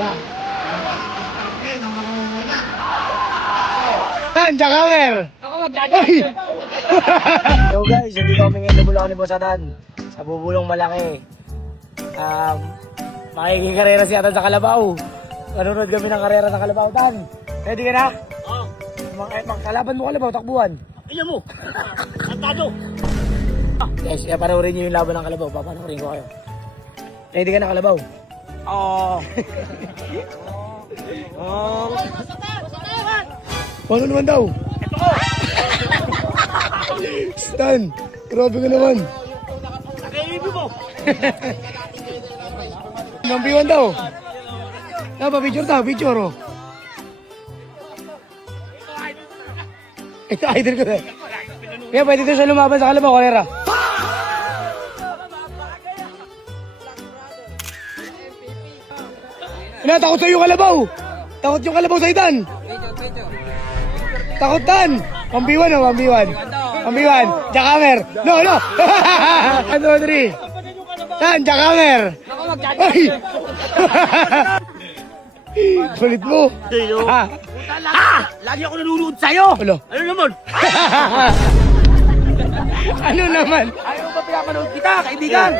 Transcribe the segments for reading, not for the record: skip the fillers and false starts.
Diba? Tan, Jakamer! Ako magdadaan! Yo guys, hindi kami ngayon nabulakan ni Boss Atan. Sa bubulong malaki. Makiking karera si Atan sa Kalabaw. Manunod kami ng karera sa Kalabaw. Tan, ready ka na? Oo. Kalaban mo Kalabaw, takbuhan. Iyan mo! Kantado! Guys, panoorin nyo yung laban ng Kalabaw. Papanoorin ko kayo. Ready ka na Kalabaw? Oo. Paano naman daw? Ito ko! Stan, grabe ka naman. Nakaibig mo! Nampiwan daw. Picture daw, picture oh. Ito idol ko eh. Kaya pwede ito siya lumaban sa Kalabaw, Kalera. Takot sa'yo yung Kalabaw. Takot yung Kalabaw sa Itan. Takot Tan. Pambiwan oh, pambiwan. Pambiwan. Jakamer. No, no. 1, 2, 3. Tan, Jakamer. Ay. Sulit mo. Lagi ako nanunood sa'yo! Ano? Ano naman? Ano naman? Ayaw ba pinapanood kita, kaibigan?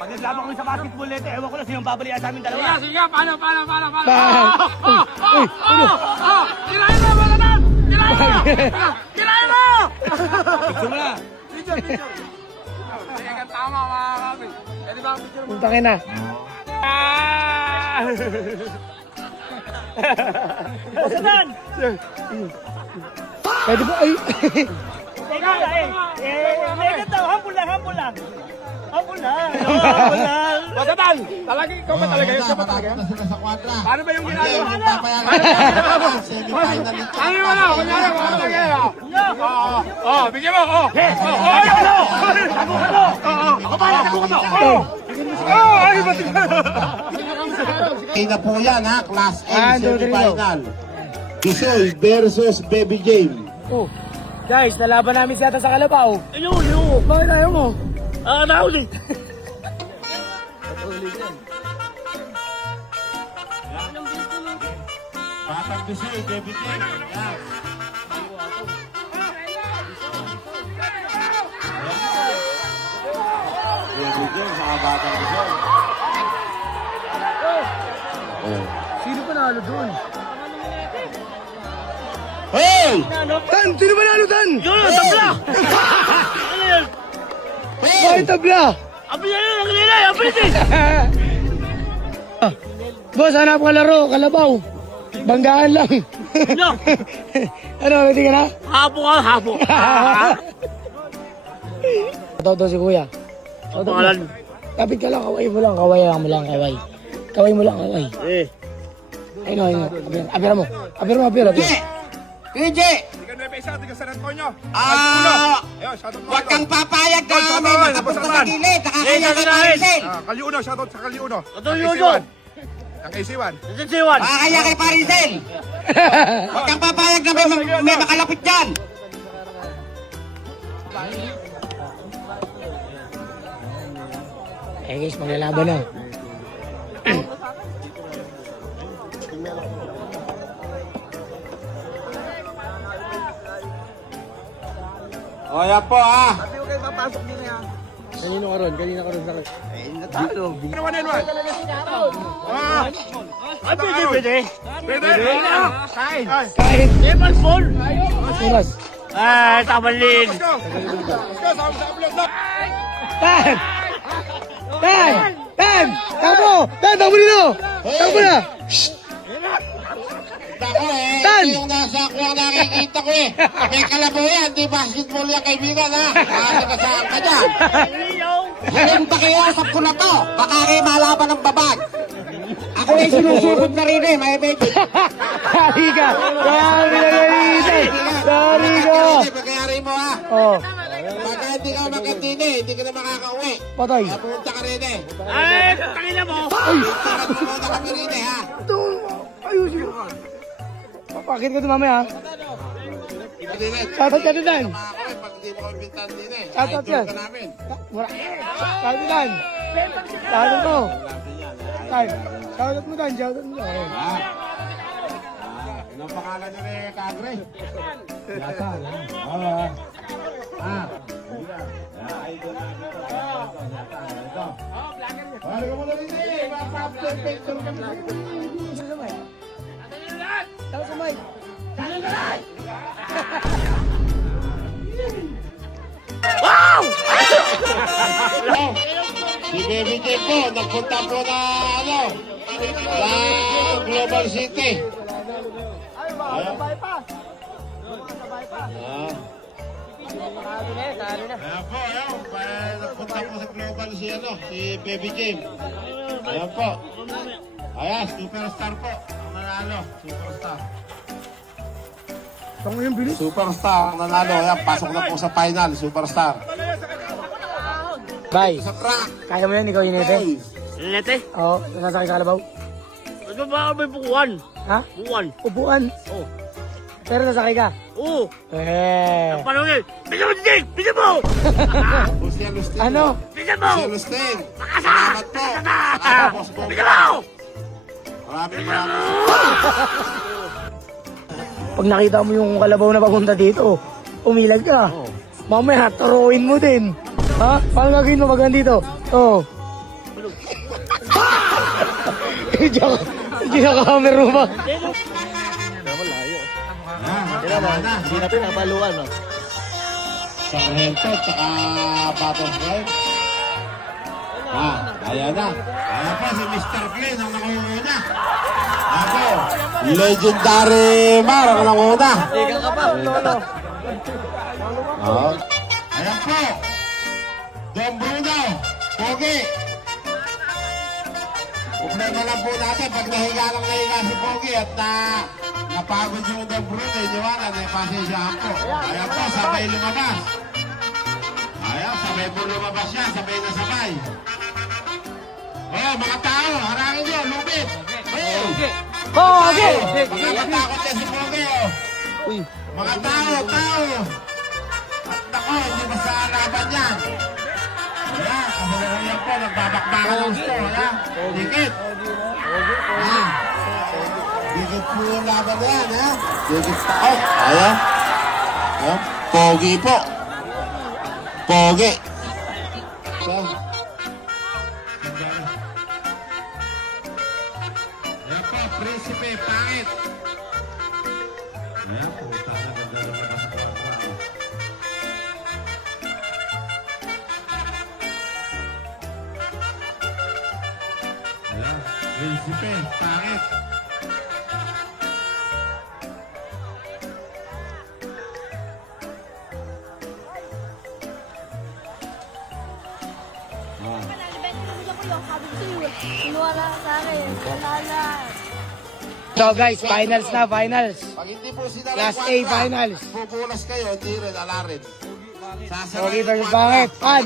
Pag naglaban kami sa basketball nito, ewan ko lang sinong babalian sa amin dalawa. Sige, sige, paano? Uy, ano? Tirahin mo, Balatan! Tirahin mo! Tirahin mo! Picture mo na. Picture. Sige, tama mga kami. Pwede ba ang picture mo? Punta ka na. Balatan! Pwede ba? Ay. Teka, teka daw, hapon lang. Hapon lang. Balatan! Talaga, ikaw ba talaga yun? Paano ba yung ginagawa? Ano yung ano? Kunyari, paano ba ginagawa? Oo, bigyan mo, oo. Ako ba? Ay, ba't Kina po yan ha, Class A Ando, semifinal. Bisoy versus Baby Game. Oh, guys, nalaban namin si Atan sa Kalabaw. Ayun. Bakit ayaw mo? Nahuli. Batang Bisoy, Baby Game. Yan. Baby Game, saka Batang Bisoy. Sino pa nalo doon? Hey! Tan, sino ba nalo Tan? Yun, tabla! Ano yan? Bakit tabla? Abi yan yun, ang kanina, abilis eh! Boss, hanap ka laro, Kalabaw. Banggaan lang. Ano? Ano, ready ka na? Hapo. Ito si Kuya. Ang pangalan? Kapit ka lang, kaway mo lang, kaway mo lang. Ayun. Abira mo. PJ! Huwag kang papayag na may makapunta sa gilid. Nakakaya ka Parisil. Kaliuno, shoutout sa Kaliuno. Ito yung yun. Ang AC1. Nandiyan si Juan. Nakakaya kay Parisil. Huwag kang papayag na may makalapit dyan. Eh guys, maglalaban na. O yan po ha. Kanina ka ron sa akin. Ano man yun? Ay, pwede. Kain. Kahit. Lemon ball. Oras. Ay, tamalin. Let's go, sama sa upload na. Tan! Takbo dito! Takbo na! Ako eh, Tan! ito yung nasa ako ang nakikita ko eh. May Kalabaw yan, di basketball yan kaibigan ha. Nakasakasaan ka dyan. Ngayon pakiusap ko na to. Baka kayo malaban ng babag. Ako eh sinusugod na rin eh, may medyo. Sorry ka! Pagkayari mo ha. Oh, Pagka hindi ka makatine, hindi ka na makakauwi. patay. Punta ka rin eh. Ay, tangina mo. Punta ka kami rin eh ha. Ito, ayusin ko. Papakit ko ito mamaya ha. Hindi rin. Shoutout ka doon. Ako eh, pag hindi mo kami pintan din eh. Shoutout Idol yan. ka namin. Sabi Dan. Sabi mo. Natin yan. Ay, shoutout mo Dan, shoutout mo Dan. Anong pangalan nyo ni Kagre? Yasa. Idol namin ito. Ito. Balik mo na rin eh. Mga picture kami. Tao sa mic. Si Baby J po, nagpunta po na sa Global City. Ayan po, ayan. Nagpunta po sa Global si Baby J. Ayan po. Ayan, superstar po. Ang nanalo, superstar. Ito yung bilis. Superstar ang nanalo. Ayan, pasok na po sa final, superstar. Bye. Sa track. Kaya mo yan, ikaw yun ito. Hey. Lete, Oo, nasasakay sa kalabaw. ano ba may bukuan? Ha? Bukuan. Upuan. Oh. Pero nasakay ka. Oo. Eh. Paano yun? Bisa mo, Jake! Bisa mo! Lucian Lustin. Ano? Bisa mo! Lucian Lustin. Salamat po. Boss Bob. Bisa mo! Maraming. Pag nakita mo yung kalabaw na papunta dito, umilag ka. Mamaya, turuin mo din. Ha? Paano gagawin mo pag nandito? Oo. Hindi na camera mo ba? Hindi na pinapaluan. Sargento, tsaka Batos Drive. Ayan na. Ayan pa si Mr. Plain ang nakunguna. Ako, legendary Mar ang nakunguna. Ayan po. Don Bruno, Pogi. Problema lang po natin pag nahiga si Pogi at napagod yung Don Bruno, iniwanan, pasensyahan po. Ayan po, sabay lumabas. Ayan, sabay po lumabas siya, sabay na sabay. Oh, mga tao, harangin nyo, lupit. Oh, Pogi! Magkapatakot niya si Pogi, oh. Mga tao. At nako, hindi basta laban yan. Ayan, kasalukuyan po, nagbabakbakan ng gusto, ayan. Dikit. Ayan. Dikit po yung laban na yan, ha? Dikit taot. Ayan. Ayan. Pogi po. Pogi. So, ayan po, Prinsipe, pangit. Ayan, puta na ganda naman ang program. Ayan, Prinsipe, pangit. Inuwala sa akin. Wala. So guys, finals na, finals. Pag hindi po sila Class A nagwala, finals. pupulas kayo, hindi rin, ala rin. Pogi versus Pangit. Pan.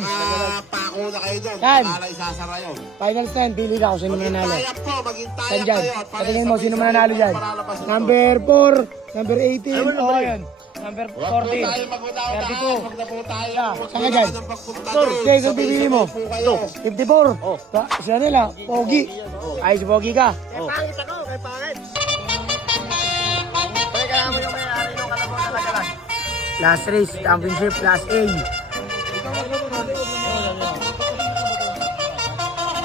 Pako na kayo doon. Pan. Wala isasara yun. Finals na yan, pili ka kung sino mananalo. Maghintayap po, maghintayap Saan dyan? kayo. at Patingin mo, sabay- sino mananalo dyan? Paralabas ito. Number 4, number 18, oh yun. Number Huwag po 14, tayo mag-una-unahan. 32. Huwag na po tayo. Saan ka dyan? ng pagpunta doon. Okay, so pipili mo. Sabay-sabay po kayo. 54. Sila nila, Pogi. Ay, si Pogi ka. Pangit ako, kay pangit. Kaya mo yung may-ari ng kalabaw na lagalan. Last race, championship, class A.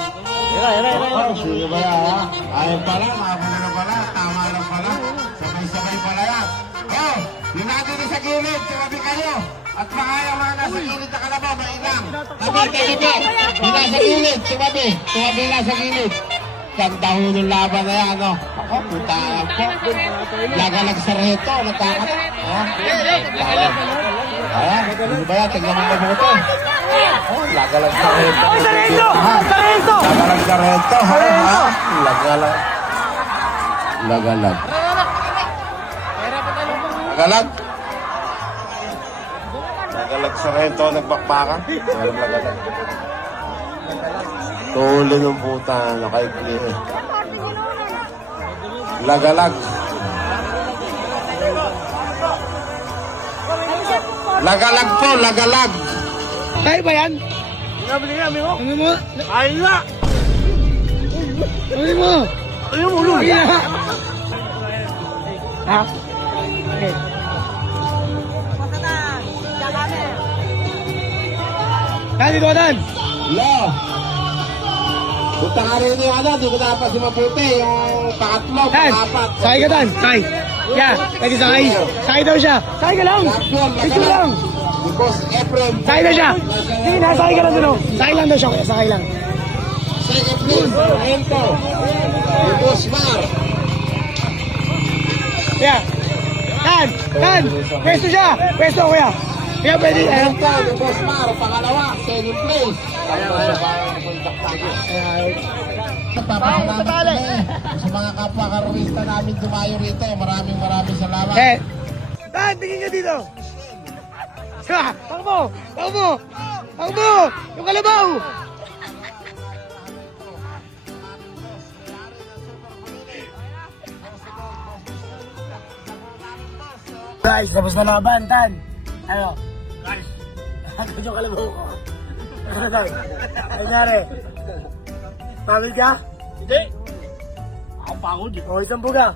Oh, sige ba yan, ha? Ayun pala, makapala na pala. Tama lang pala. Sabay-sabay pala yan. Oh, yung natin sa gilid, tumabi kayo. At mga yung mga nasa gilid na kalabaw, mainang. Tabi. Yung nasa gilid, tumabi. Tumabi na sa gilid. Ganda ho ng laban na yan, no? Ako, puta yan po. Lagalag sa reto, natakot. Oh, ayan, hindi ba yan? Tignan mo mabuti. Oh, lagalag sa reto. Oh, Sarento! Sarento! Lagalag sa reto, ha? Lagalag. Lagalag. Lagalag. Lagalag sa reto, nagbakbakan. Meron lagalag. Tuloy ng puta, nakaikli eh. Lagalag. Lagalag po, lagalag. Kaya ba yan? Ano mo? Ay nga! Ano mo? Ano mo ulo? Sige na. Ha? Okay. Dan, dito ka, Dan. Lo. Punta ka rin yung ano, di ko dapat si mabuti. Yung pangatlo, Dan, pangapat. sakay ka, Dan. Sakay. Yeah, pwede sakay. Sakay daw siya. Sakay ka lang. Champion, Picture lang. Si Boss Efrem. Sakay na siya. Sige na, sakay ka lang dun. Oh. Sakay lang daw siya, kuya. Sakay lang. Second place, Ento. Si Boss Mar. Yeah. Dan, Dan. Pwesto siya. Pwesto, kuya. Kuya, pwede. Ayun. Ento, si Boss Mar. Pangalawa, second place. Papasalamat kami sa mga kapwa karurista namin dumayo rito. Maraming salamat. Eh. Dan, tingin niyo dito. Siya, takbo. Takbo. Takbo. Yung kalabaw. Guys, tapos na laban, Tan. Ano? Guys. Ano yung kalabaw ko? Ano daw? Ano nangyari? Pagod ka? Hindi! Ako pagod eh. O, isang buga.